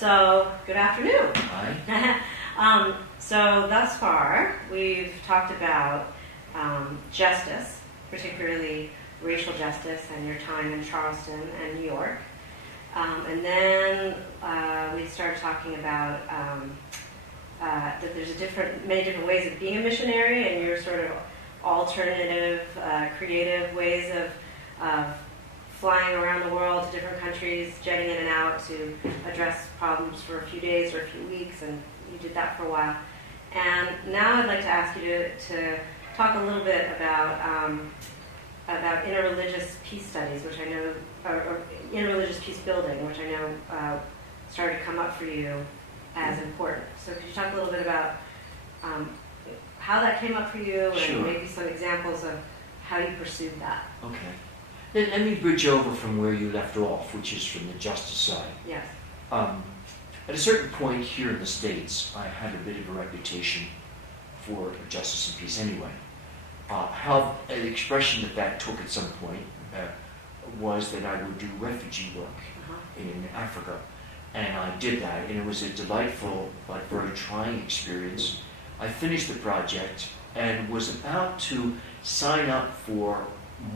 So, good afternoon. Hi. So thus far, we've talked about justice, particularly racial justice and your time in Charleston and New York. And then we started talking about that there's many different ways of being a missionary and your sort of alternative, creative ways of flying around the world to different countries, jetting in and out to address problems for a few days or a few weeks, and you did that for a while. And now I'd like to ask you to talk a little bit about interreligious peace studies, which I know, or interreligious peace building, which I know started to come up for you as important. So could you talk a little bit about how that came up for you, and Sure. maybe some examples of how you pursued that? Okay. Let me bridge over from where you left off, which is from the justice side. Yes. At a certain point here in the States, I had a bit of a reputation for justice and peace anyway. How an expression that took at some point was that I would do refugee work in Africa. And I did that, and it was a delightful but very trying experience. I finished the project and was about to sign up for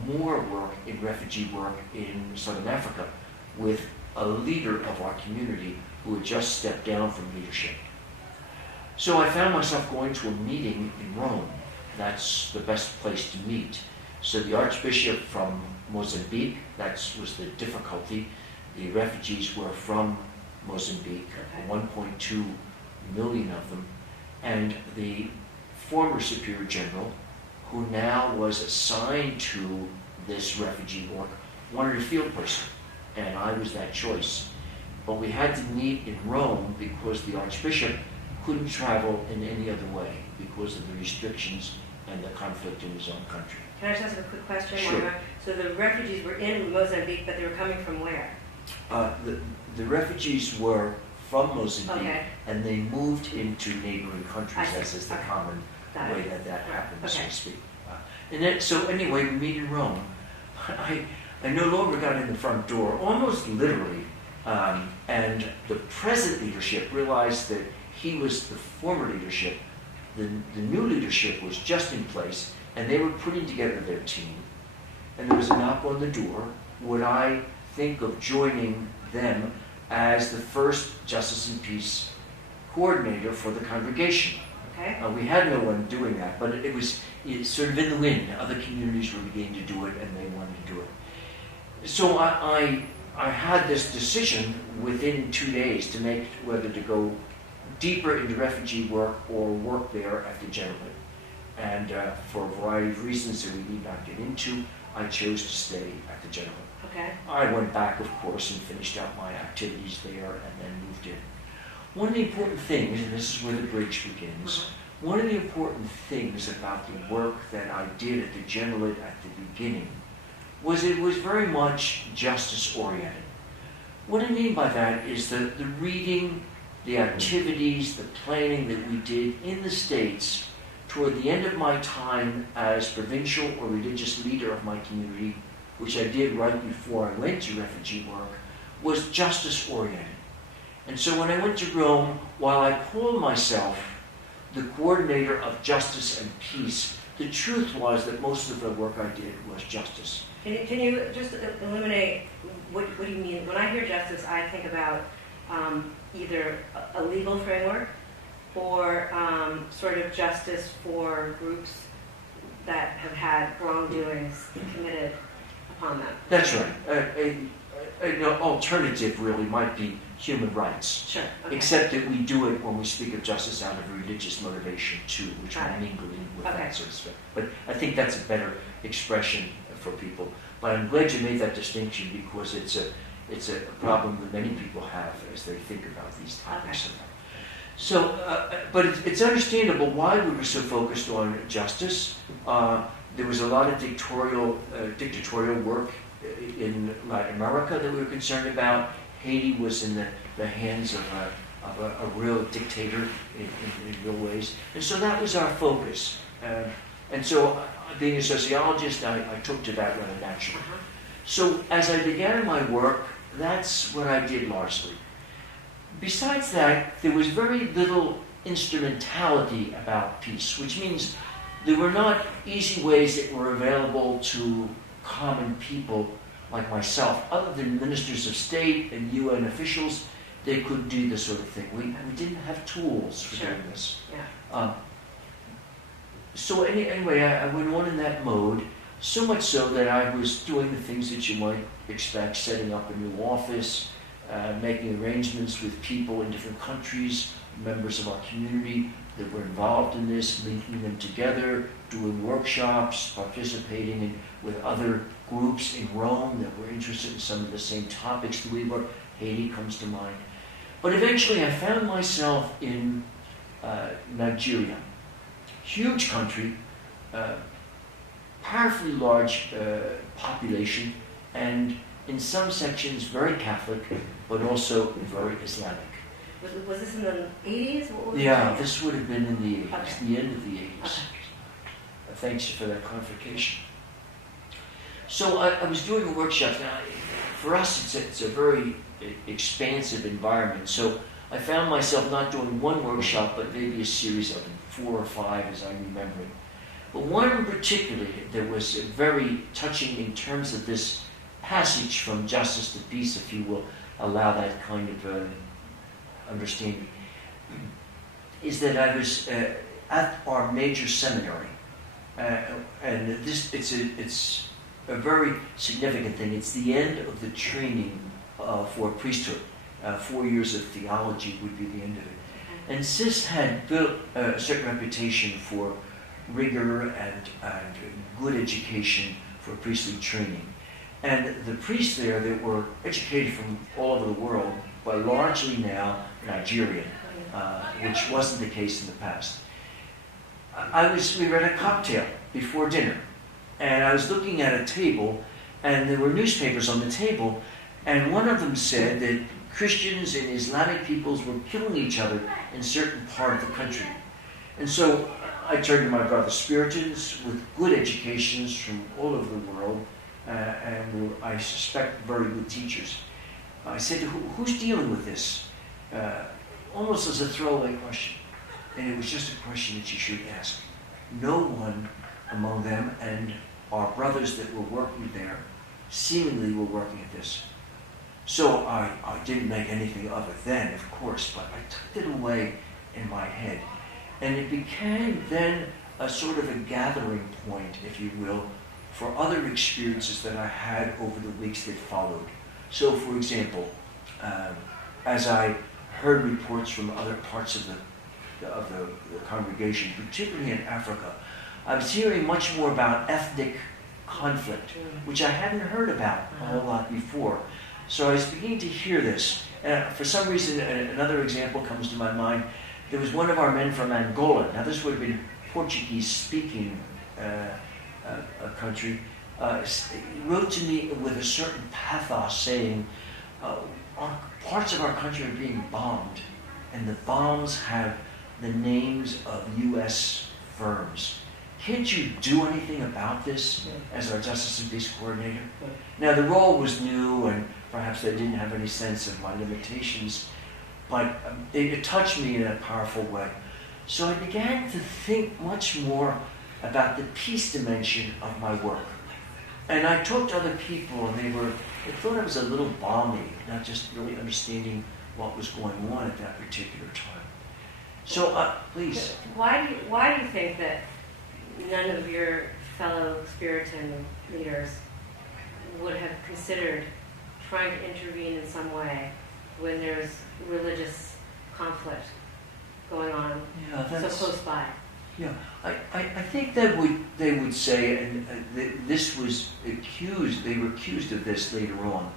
more work in refugee work in Southern Africa with a leader of our community who had just stepped down from leadership. So I found myself going to a meeting in Rome. That's the best place to meet. So the Archbishop from Mozambique, that was the difficulty. The refugees were from Mozambique, 1.2 million of them, and the former Superior General, who now was assigned to this refugee work, wanted a field person, and I was that choice. But we had to meet in Rome because the Archbishop couldn't travel in any other way because of the restrictions and the conflict in his own country. Can I just ask a quick question? Sure. So the refugees were in Mozambique, but they were coming from where? The refugees were from Mozambique, Okay. and they moved into neighboring countries, I see. as is the Okay. common Got way it. that happens, so Okay. to speak. And then, so anyway, we meet in Rome. I no longer got in the front door, almost literally, and the present leadership realized that he was the former leadership. The new leadership was just in place, and they were putting together their team. And there was a knock on the door. Would I think of joining them as the first Justice and Peace coordinator for the congregation? Okay. We had no one doing that, but it was sort of in the wind. Other communities were beginning to do it, and they wanted to do it. So I had this decision within 2 days to make whether to go deeper into refugee work or work there at the General. And for a variety of reasons that we need not get into, I chose to stay at the General. Okay. I went back, of course, and finished out my activities there and then moved in. One of the important things, and this is where the bridge begins, one of the important things about the work that I did at the General at the beginning was it was very much justice-oriented. What I mean by that is the reading, the activities, the planning that we did in the States toward the end of my time as provincial or religious leader of my community, which I did right before I went to refugee work, was justice-oriented. And so when I went to Rome, while I called myself the coordinator of justice and peace, the truth was that most of the work I did was justice. Can you just illuminate what do you mean? When I hear justice, I think about either a legal framework or sort of justice for groups that have had wrongdoings committed upon them. That's right. An alternative really might be human rights. Sure. Okay. Except that we do it when we speak of justice out of religious motivation too, which Got we're it. mingling with Okay. that sort of stuff. But I think that's a better expression for people. But I'm glad you made that distinction because it's a problem that many people have as they think about these topics. Okay. So, but it's understandable why we were so focused on justice. There was a lot of dictatorial work in Latin America that we were concerned about. Haiti was in the hands of a real dictator in real ways. And so that was our focus. And so being a sociologist, I took to that rather naturally. So as I began my work, that's what I did largely. besides that, there was very little instrumentality about peace, which means there were not easy ways that were available to common people like myself. Other than ministers of state and UN officials, they couldn't do this sort of thing. We didn't have tools for doing this. Yeah. So anyway, I went on in that mode, so much so that I was doing the things that you might expect, setting up a new office, making arrangements with people in different countries, members of our community that were involved in this, linking them together, doing workshops, participating with other groups in Rome that were interested in some of the same topics that we were. Haiti comes to mind. But eventually I found myself in Nigeria. Huge country, powerfully large population, and in some sections very Catholic, but also very Islamic. Was this in the 80s? Yeah, this would have been in the 80s, Okay. the end of the 80s. Okay. Thanks for that clarification. So I was doing a workshop. Now, for us, it's a very expansive environment. So I found myself not doing one workshop, but maybe a series of them, 4 or 5 as I remember it. But one in particular that was very touching in terms of this passage from justice to peace, if you will allow that kind of understanding, is that I was at our major seminary, and it's a very significant thing. It's the end of the training for priesthood. 4 years of theology would be the end of it. And Sis had built a certain reputation for rigor and good education for priestly training. And the priests there that were educated from all over the world, but largely now Nigerian, which wasn't the case in the past. We were at a cocktail before dinner, and I was looking at a table, and there were newspapers on the table, and one of them said that Christians and Islamic peoples were killing each other in certain part of the country. And so I turned to my brother Spiritans with good educations from all over the world, and I suspect very good teachers. I said, who's dealing with this? Almost as a throwaway question. And it was just a question that you should ask. No one among them and our brothers that were working there seemingly were working at this. So I didn't make anything of it then, of course, but I tucked it away in my head. And it became then a sort of a gathering point, if you will, for other experiences that I had over the weeks that followed. So, for example, as I heard reports from other parts of the congregation, particularly in Africa, I was hearing much more about ethnic conflict, which I hadn't heard about a whole lot before. So I was beginning to hear this. For some reason, another example comes to my mind. There was one of our men from Angola. Now, this would have been Portuguese-speaking a country. Wrote to me with a certain pathos saying, parts of our country are being bombed, and the bombs have the names of U.S. firms. Can't you do anything about this as our Justice and Peace Coordinator? Now, the role was new, and perhaps they didn't have any sense of my limitations, but it touched me in a powerful way. So I began to think much more about the peace dimension of my work. And I talked to other people, and they thought I was a little balmy, not just really understanding what was going on at that particular time. So, please. Why do you think that none of your fellow Spiritan leaders would have considered trying to intervene in some way when there's religious conflict going on so close by? Yeah, I think that they would say, and this was accused, they were accused of this later on,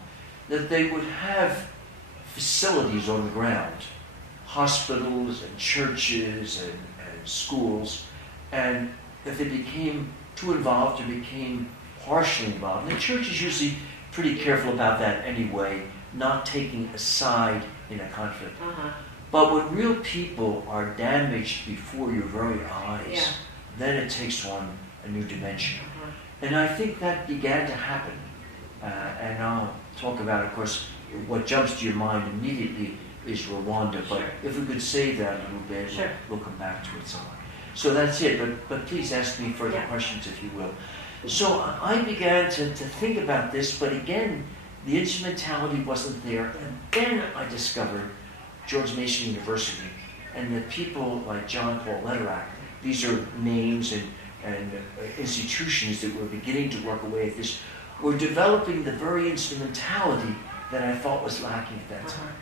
that they would have facilities on the ground, hospitals and churches and schools, and if they became too involved or became partially involved, and the church is usually pretty careful about that anyway, not taking a side in a conflict. But when real people are damaged before your very eyes, then it takes on a new dimension. And I think that began to happen. And I'll talk about, of course, what jumps to your mind immediately is Rwanda, but Sure. if we could save that a little bit, Sure. we'll come back to it somewhere. So that's it, but please ask me further Yeah. questions if you will. So I began to think about this, but again, the instrumentality wasn't there. And then I discovered George Mason University and the people like John Paul Lederach. These are names and institutions that were beginning to work away at this, were developing the very instrumentality that I thought was lacking at that time.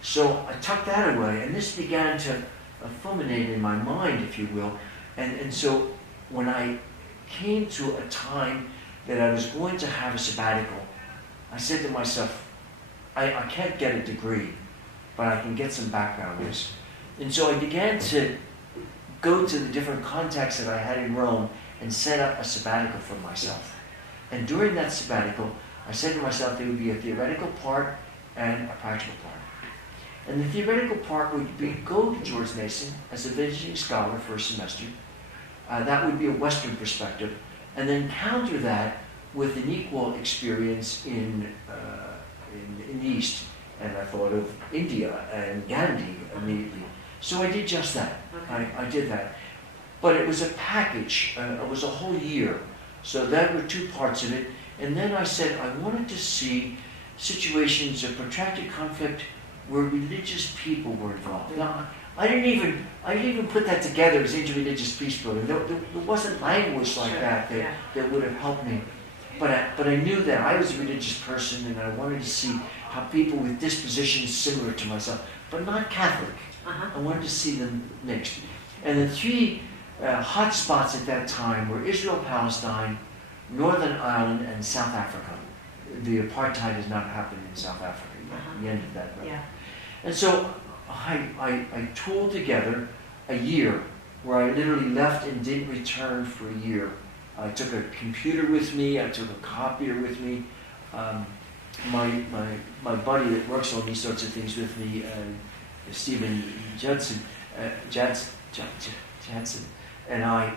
So I tucked that away, and this began to fulminate in my mind, if you will. And so when I came to a time that I was going to have a sabbatical, I said to myself, I can't get a degree, but I can get some background in this. And so I began to go to the different contacts that I had in Rome and set up a sabbatical for myself. And during that sabbatical, I said to myself there would be a theoretical part and a practical part. And the theoretical part would be go to George Mason as a visiting scholar for a semester. That would be a Western perspective. And then counter that with an equal experience in the East. And I thought of India and Gandhi immediately. So I did just that. Okay. I did that. But it was a package. It was a whole year. So that were two parts of it. And then I said I wanted to see situations of protracted conflict where religious people were involved. Now, I didn't even put that together as interreligious peacebuilding. There wasn't language like Sure. that would have helped me. But I knew that I was a religious person, and I wanted to see how people with dispositions similar to myself, but not Catholic. I wanted to see them mixed. And the three hot spots at that time were Israel, Palestine, Northern Ireland, and South Africa. The apartheid has not happened in South Africa yet. The end of that. Right? Yeah. And so I tooled together a year where I literally left and didn't return for a year. I took a computer with me. I took a copier with me. My buddy that works on these sorts of things with me, Stephen Judson, Jansen, and I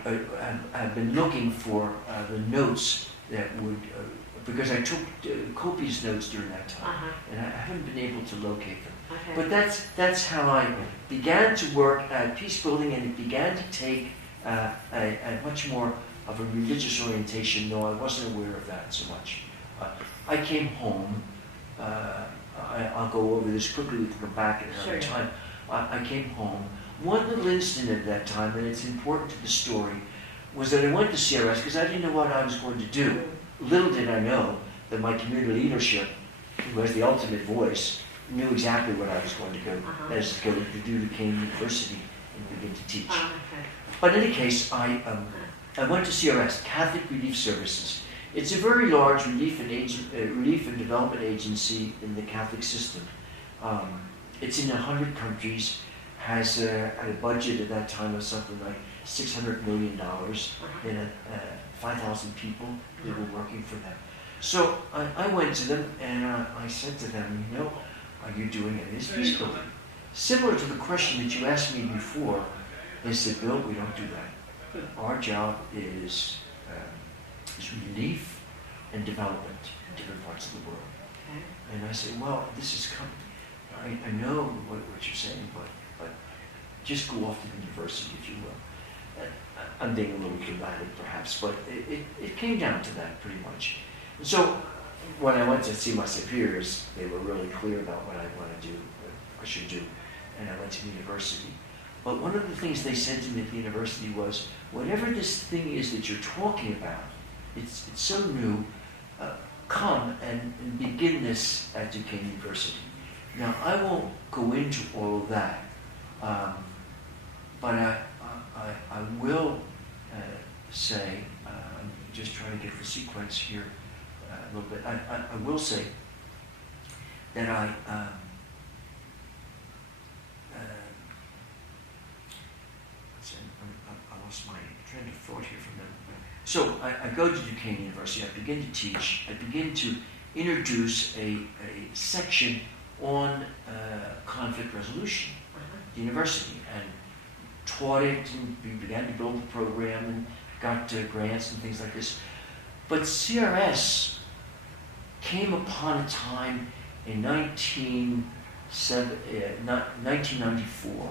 have been looking for the notes that would, because I took copious notes during that time, and I haven't been able to locate them. Okay. But that's how I began to work at peacebuilding, and it began to take a much more of a religious orientation, though I wasn't aware of that so much. I came home. I'll go over this quickly. We can come back at another time. I came home. One little incident at that time, and it's important to the story, was that I went to CRS because I didn't know what I was going to do. Little did I know that my community leadership, who has the ultimate voice, knew exactly what I was going to go, as to go to do the Kane University and begin to teach. Okay. But in any case, I went to CRS, Catholic Relief Services. It's a very large relief and development agency in the Catholic system. It's in 100 countries, has had a budget at that time of something like $600 million, and 5,000 people that were working for them. So I went to them and I said to them, are you doing any of this peacebuilding? Similar to the question that you asked me before, they said, Bill, we don't do that. Our job is relief and development in different parts of the world. Okay. And I said, well, this is coming. I know what you're saying, but just go off to the university, if you will. I'm being a little dramatic, perhaps, but it came down to that pretty much. And so when I went to see my superiors, they were really clear about what I want to do, what I should do, and I went to the university. But one of the things they said to me at the university was, whatever this thing is that you're talking about, it's so new, come and begin this at Duquesne University. Now, I won't go into all of that, but I will say, I'm just trying to get the sequence here a little bit. I will say that I lost my train of thought here from them. So I go to Duquesne University. I begin to teach. I begin to introduce a section on conflict resolution at the university, and taught it, and we began to build the program and got grants and things like this. But CRS came upon a time in 19 1994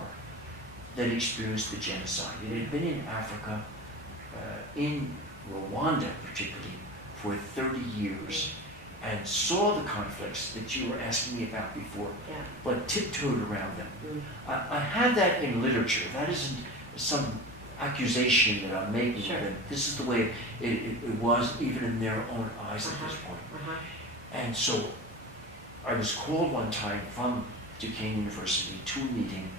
that experienced the genocide. It had been in Africa, in Rwanda particularly, for 30 years, and saw the conflicts that you were asking me about before, but tiptoed around them. I had that in literature. That isn't some accusation that I'm making. Sure. That this is the way it was, even in their own eyes at this point. And so I was called one time from Duquesne University to a meeting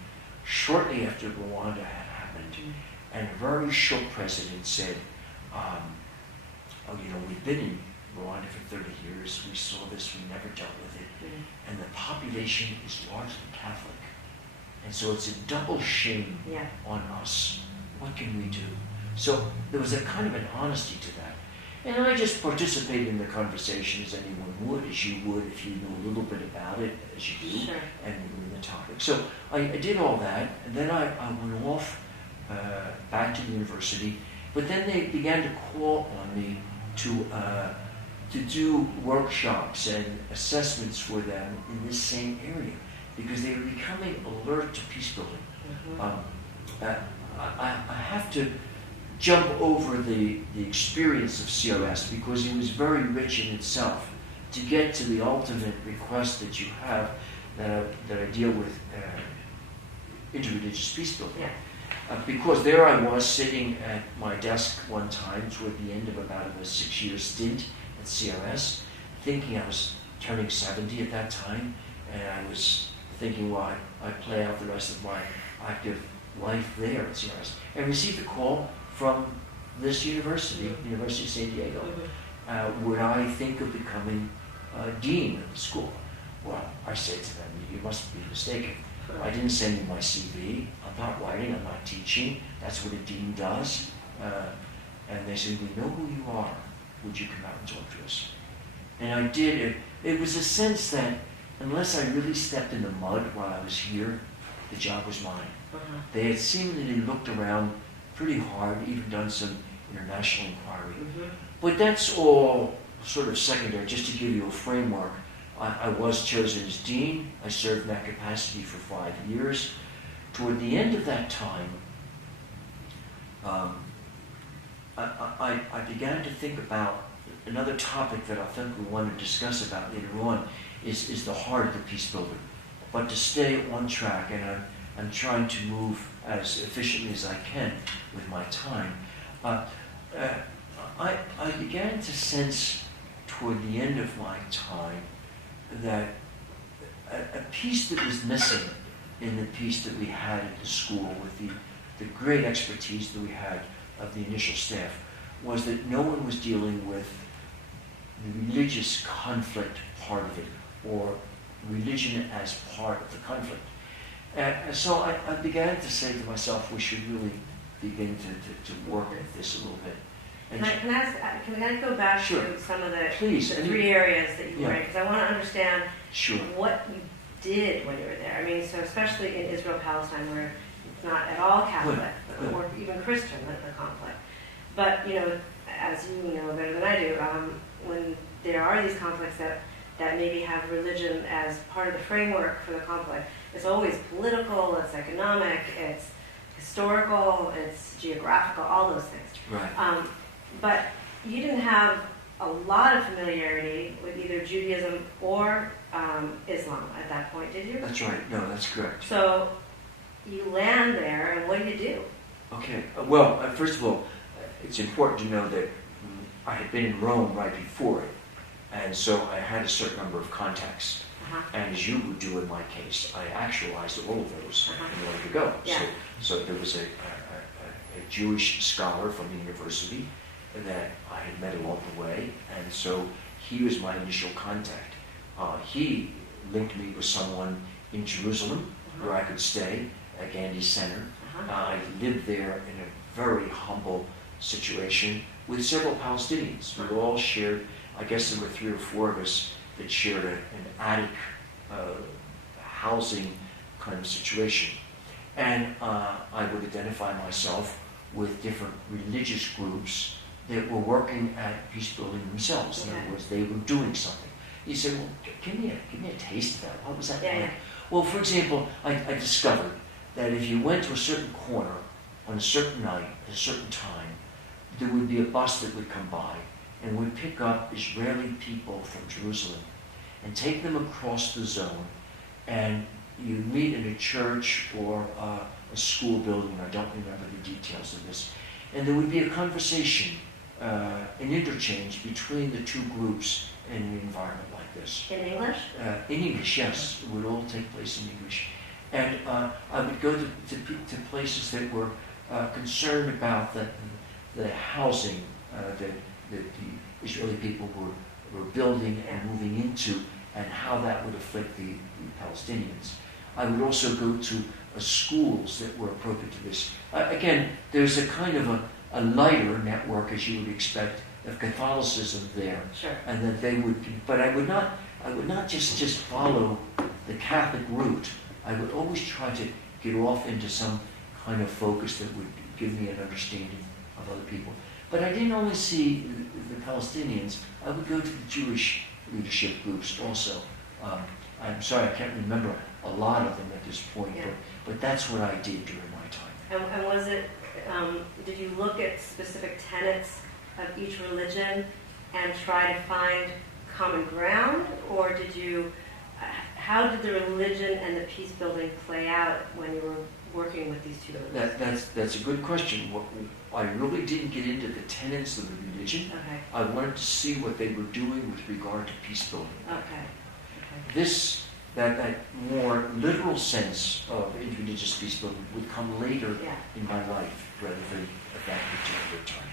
shortly after Rwanda had happened, and a very shook president said, we've been in Rwanda for 30 years, we saw this, we never dealt with it, and the population is largely Catholic. And so it's a double shame on us. What can we do? So there was a kind of an honesty to that. And I just participated in the conversation as anyone would, as you would if you knew a little bit about it, as you do, and knew the topic. So I did all that, and then I went off back to the university, but then they began to call on me to do workshops and assessments for them in this same area, because they were becoming alert to peace building. I have to jump over the experience of CRS because it was very rich in itself to get to the ultimate request that you have that I deal with interreligious peacebuilding. Because there I was sitting at my desk one time toward the end of about a 6-year stint at CRS, thinking I was turning 70 at that time, and I was thinking, well, I'd play out the rest of my active life there at CRS, and received a call from this university, the University of San Diego. Would I think of becoming dean of the school? Well, I said to them, you must be mistaken. I didn't send you my CV. I'm not writing, I'm not teaching. That's what a dean does. And they said, we know who you are. Would you come out and talk to us? And I did. It was a sense that unless I really stepped in the mud while I was here, the job was mine. They had seemingly looked around pretty hard, even done some international inquiry. But that's all sort of secondary, just to give you a framework. I was chosen as dean. I served in that capacity for 5 years. Toward the end of that time, I began to think about another topic that I think we want to discuss about later on is the heart of the peace builder. But to stay on track, and I'm trying to move as efficiently as I can with my time, I began to sense toward the end of my time that a piece that was missing in the piece that we had at the school with the great expertise that we had of the initial staff was that no one was dealing with the religious conflict part of it, or religion as part of the conflict. So I began to say to myself, we should really begin to work at this a little bit. And can I go back to some of the 3 areas that you were in? Because I want to understand what you did when you were there. I mean, so especially in Israel-Palestine, where it's not at all Catholic, or even Christian, the conflict. But, as you know better than I do, when there are these conflicts that maybe have religion as part of the framework for the conflict, it's always political, it's economic, it's historical, it's geographical, all those things. Right. But you didn't have a lot of familiarity with either Judaism or Islam at that point, did you? That's right. No, that's correct. So you land there, and what do you do? Okay. Well, first of all, it's important to know that I had been in Rome right before it, and so I had a certain number of contacts. And as you would do in my case, I actualized all of those in order to go. Yeah. So there was a Jewish scholar from the university that I had met along the way, and so he was my initial contact. He linked me with someone in Jerusalem where I could stay at Gandhi Center. I lived there in a very humble situation with several Palestinians. We all shared, I guess there were 3 or 4 of us that shared an attic housing kind of situation. And I would identify myself with different religious groups that were working at peace building themselves. In other words, they were doing something. He said, well, give me a taste of that. What was that like? Well, for example, I discovered that if you went to a certain corner on a certain night, at a certain time, there would be a bus that would come by and would pick up Israeli people from Jerusalem and take them across the zone, and you meet in a church or a school building. I don't remember the details of this. And there would be a conversation, an interchange between the two groups in an environment like this. In English? In English, yes. It would all take place in English. And I would go to places that were concerned about the housing that the Israeli people were building and moving into, and how that would affect the Palestinians. I would also go to schools that were appropriate to this. Again, there's a kind of a lighter network, as you would expect, of Catholicism there, Sure. and that they would. But I would not just follow the Catholic route. I would always try to get off into some kind of focus that would give me an understanding of other people. But I didn't only see the Palestinians. I would go to the Jewish leadership groups also. I'm sorry, I can't remember a lot of them at this point, Yeah. but that's what I did during my time. And was it, did you look at specific tenets of each religion and try to find common ground? Or did you, how did the religion and the peace building play out when you were working with these two religions? That's a good question. I really didn't get into the tenets of the religion. Okay, I wanted to see what they were doing with regard to peace building. okay. That more literal sense of interreligious peace building would come later Yeah. in my life rather than at that particular time.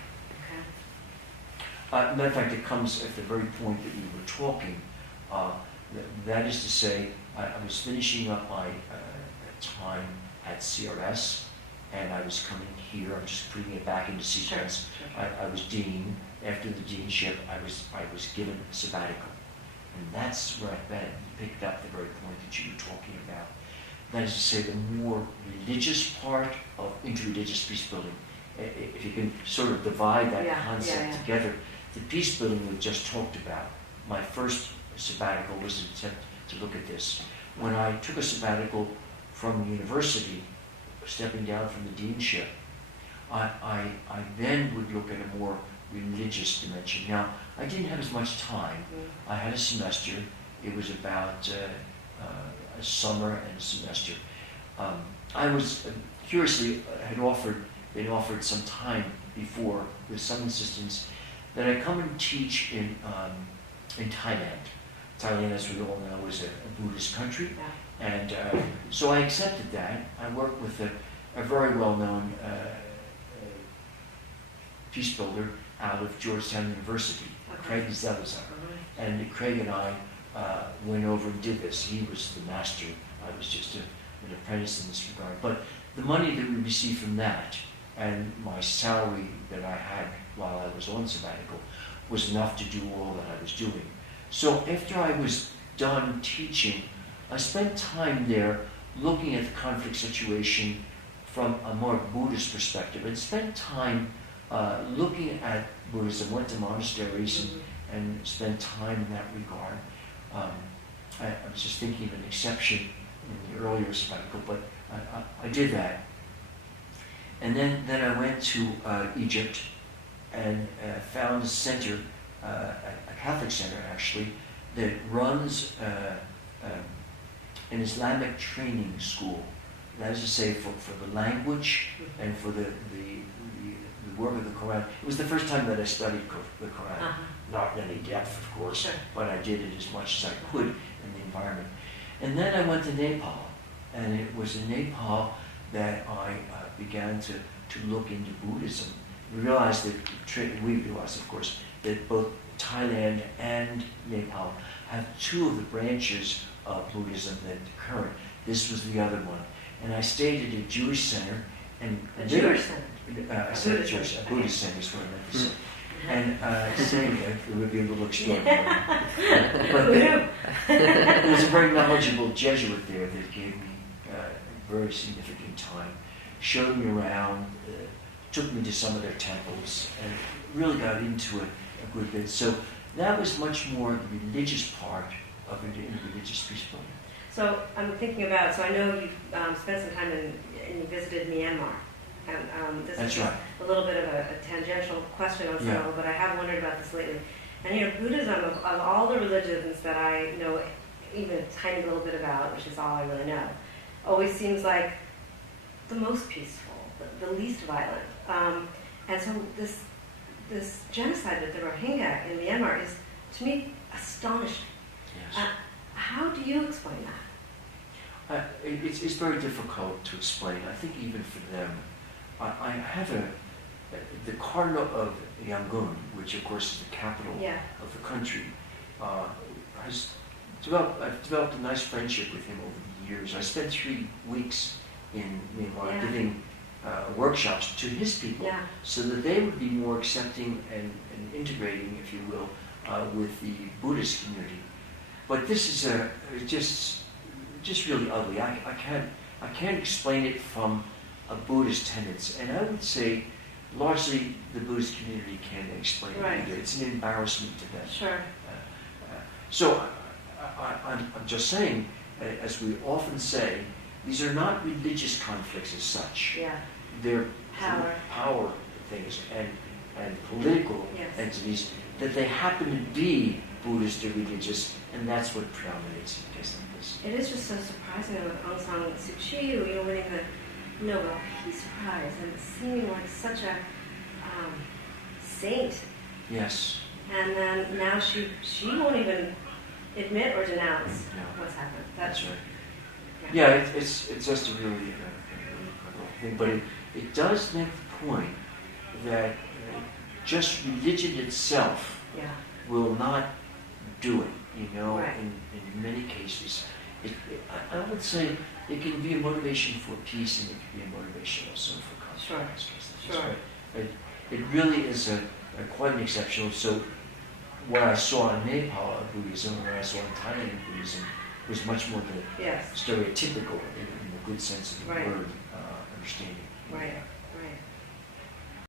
Okay. Matter of fact, it comes at the very point that we were talking. That is to say, I was finishing up my time at CRS, and I was coming here. I'm just putting it back into sequence. Sure. I was dean. After the deanship, I was given a sabbatical, and that's where I picked up the very point that you were talking about. That is to say, the more religious part of interreligious peace building. If you can sort of divide that concept together, the peace building we just talked about. My first sabbatical was an attempt to look at this. When I took a sabbatical from university, stepping down from the deanship, I then would look at a more religious dimension. Now, I didn't have as much time. I had a semester. It was about a summer and a semester. I was curiously been offered some time before, with some insistence, that I come and teach in Thailand. Thailand, as we all know, is a Buddhist country. Yeah. And so I accepted that. I worked with a very well-known peace builder out of Georgetown University, Craig Zelazar. And Craig and I went over and did this. He was the master. I was just an apprentice in this regard. But the money that we received from that and my salary that I had while I was on sabbatical was enough to do all that I was doing. So after I was done teaching, I spent time there looking at the conflict situation from a more Buddhist perspective, and spent time looking at Buddhism, went to monasteries and spent time in that regard. I was just thinking of an exception in the earlier sabbatical, but I did that. And then I went to Egypt and found a center, a Catholic center actually, that runs an Islamic training school. That is to say, for the language and for the work of the Quran. It was the first time that I studied the Quran. Not in any depth, of course, Sure. but I did it as much as I could in the environment. And then I went to Nepal, and it was in Nepal that I began to look into Buddhism. We realized of course, that both Thailand and Nepal have two of the branches of Buddhism that are current. This was the other one. And I stayed at a Jewish center. A Jewish center? I said a Buddhist center is what I meant to say. And saying it would be a little extraordinary. But there was a very knowledgeable Jesuit there that gave me very significant time, showed me around, took me to some of their temples, and really got into it a good bit. So that was much more the religious part of it in religious peacebuilding. So I'm thinking about, so I know you've spent some time and you visited Myanmar. And this That's is right. a little bit of a tangential question on some level, but I have wondered about this lately. And Buddhism, of all the religions that I know even a tiny little bit about, which is all I really know, always seems like the most peaceful, the least violent. And so this genocide with the Rohingya in Myanmar is, to me, astonishing. Yes. How do you explain that? It's very difficult to explain. I think even for them, I have the Cardinal of Yangon, which of course is the capital of the country, I've developed a nice friendship with him over the years. I spent 3 weeks in Myanmar giving workshops to his people so that they would be more accepting and integrating, if you will, with the Buddhist community. But this is just really ugly. I can't explain it from a Buddhist tenets, and I would say largely the Buddhist community can't explain it either. It's an embarrassment to them. Sure. So I'm just saying, as we often say, these are not religious conflicts as such. Yeah. They're power things and political entities that they happen to be Buddhist or religious, and that's what predominates in a case like this. It is just so surprising with Aung San Suu Kyi, winning the Nobel Peace Prize and seeming like such a saint. Yes. And then now she won't even admit or denounce what's happened. That's right. Yeah, it's just a really incredible thing, but it does make the point that just religion itself will not do it. In many cases, I would say it can be a motivation for peace, and it can be a motivation also for conflict. Sure. It really is quite an exceptional. So what I saw in Nepal of Buddhism, and what I saw in Thailand of Buddhism, was much more the stereotypical, in the good sense of the word, understanding. Right.